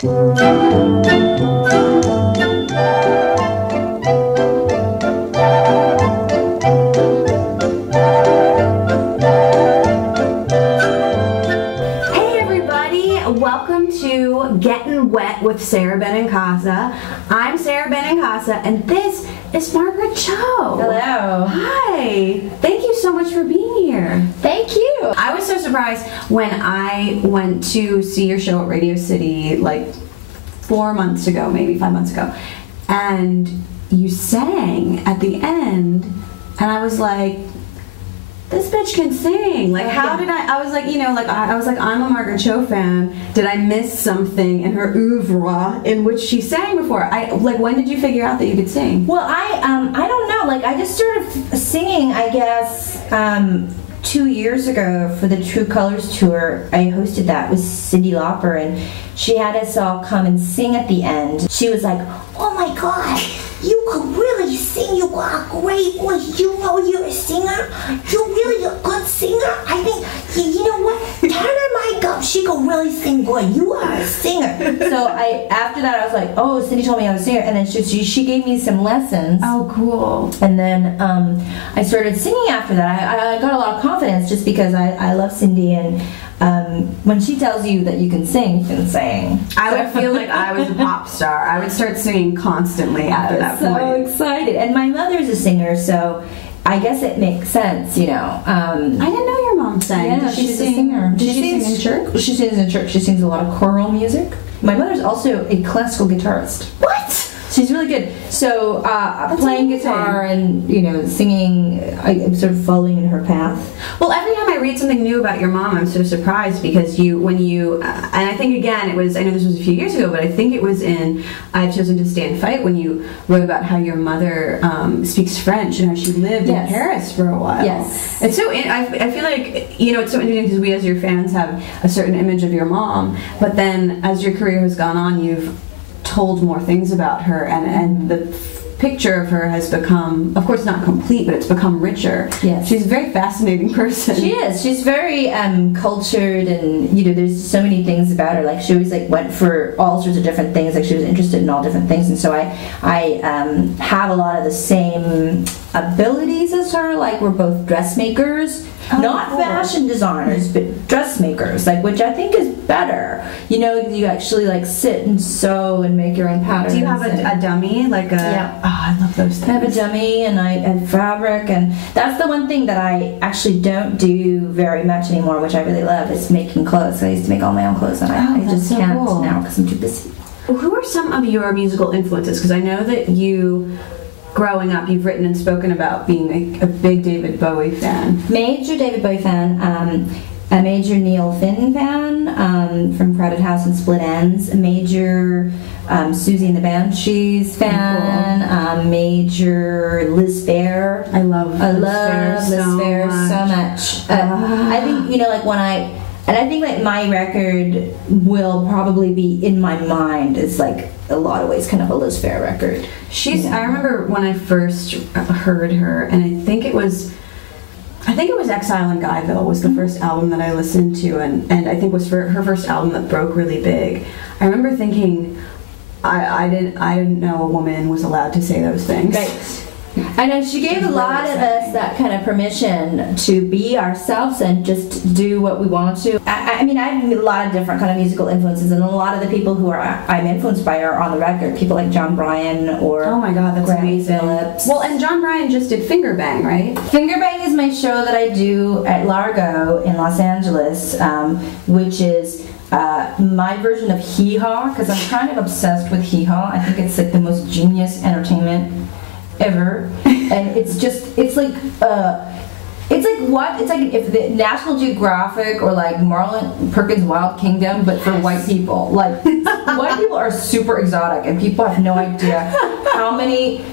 Welcome to Getting Wet with Sarah Benincasa. I'm Sarah Benincasa, and this is Margaret Cho. Hello. Hi. Thank you so much for being here. Thank you. I was so surprised when I went to see your show at Radio City like 4 months ago, maybe 5 months ago, and you sang at the end, and I was like, this bitch can sing. Like, how did I was like, you know, like, I was like, I'm a Margaret Cho fan. Did I miss something in her oeuvre in which she sang before? Like, when did you figure out that you could sing? Well, I don't know. Like, I just started singing, I guess, 2 years ago for the True Colors tour. I hosted that with Cyndi Lauper, and she had us all come and sing at the end. She was like, oh my God, you could really sing. You got a great voice. You know you're a singer. You're really a good singer. I think, you know what? Turn her mic up. She could really sing good. You are a singer. So after that, I was like, oh, Cyndi told me I was a singer. And then she gave me some lessons. Oh, cool. And then I started singing after that. I got a lot of confidence just because I love Cyndi, and when she tells you that you can sing, you can sing. I would feel like I was a pop star. I would start singing constantly after that point. So excited. And my mother's a singer, so I guess it makes sense, you know. I didn't know your mom sang. Yeah, she's a singer. Did she sing in church? She sings in church. She sings a lot of choral music. My mother's also a classical guitarist. What? She's really good. So playing guitar and, you know, singing, I'm sort of following in her path. Well, every time I read something new about your mom, I'm so surprised because and I think again, I know this was a few years ago, but I think it was in I've Chosen to Stand Fight when you wrote about how your mother speaks French and how she lived in Paris for a while. Yes. It's so, I feel like, you know, it's so interesting because we as your fans have a certain image of your mom, but then as your career has gone on, you've told more things about her, and the picture of her has become, of course not complete, but it's become richer. Yes. She's a very fascinating person. She is. She's very cultured, and, you know, there's so many things about her. Like, she always went for all sorts of different things. Like, she was interested in all different things, and so I have a lot of the same abilities as her. Like, we're both dressmakers. Not fashion designers, but dressmakers, like, which I think is better. You know, you actually like sit and sew and make your own patterns. Do you have a dummy, like a? Yeah. Oh, I love those things. I have a dummy, and I have fabric, and that's the one thing that I actually don't do very much anymore, which I really love, is making clothes. I used to make all my own clothes, and I just can't now because I'm too busy. Who are some of your musical influences? Because I know that you, growing up, you've written and spoken about being a big David Bowie fan. Major David Bowie fan, a major Neil Finn fan from Crowded House and Split Enz, a major Susie and the Banshees fan, major Liz Phair. I love Liz Phair so much. I think, you know, like I think like my record will probably be in my mind. It's like a lot of ways kind of a Liz Phair record. I remember when I first heard her, and I think it was Exile in Guyville was the first album that I listened to, and I think was her first album that broke really big. I remember thinking, I didn't know a woman was allowed to say those things. Right. I know she gave a lot of us that kind of permission to be ourselves and just do what we want to. I mean, I have a lot of different kind of musical influences, and a lot of the people who I'm influenced by are on the record. People like John Bryan or oh my God, that's Grammy amazing. Phillips. Well, and John Bryan just did Finger Bang, right? Finger Bang is my show that I do at Largo in Los Angeles, which is my version of Hee Haw, because I'm kind of obsessed with Hee Haw. I think it's like the most genius entertainment ever, and it's like if the National Geographic or like Marlon Perkins' Wild Kingdom, but for white people. Like, white people are super exotic, and people have no idea how many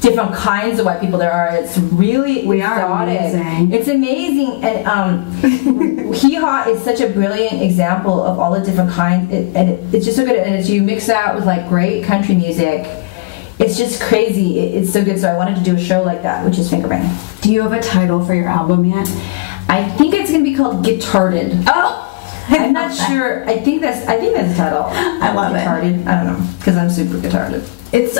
different kinds of white people there are. It's really exotic. Amazing. It's amazing, and Hee Haw is such a brilliant example of all the different kinds, and it's just so good. And as you mix that with like great country music, it's just crazy. It's so good. So I wanted to do a show like that, which is Finger Bang. Do you have a title for your album yet? I think it's going to be called Guitarded. Oh! I'm not sure. I think that's the title. I love it. Guitarded. I don't know, because I'm super guitarded. It's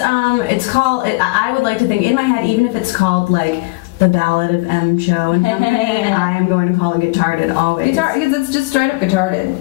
called. I would like to think in my head, even if it's called like the Ballad of M. Cho and Company, I am going to call it Guitarded always. Guitar, because it's just straight up guitarded.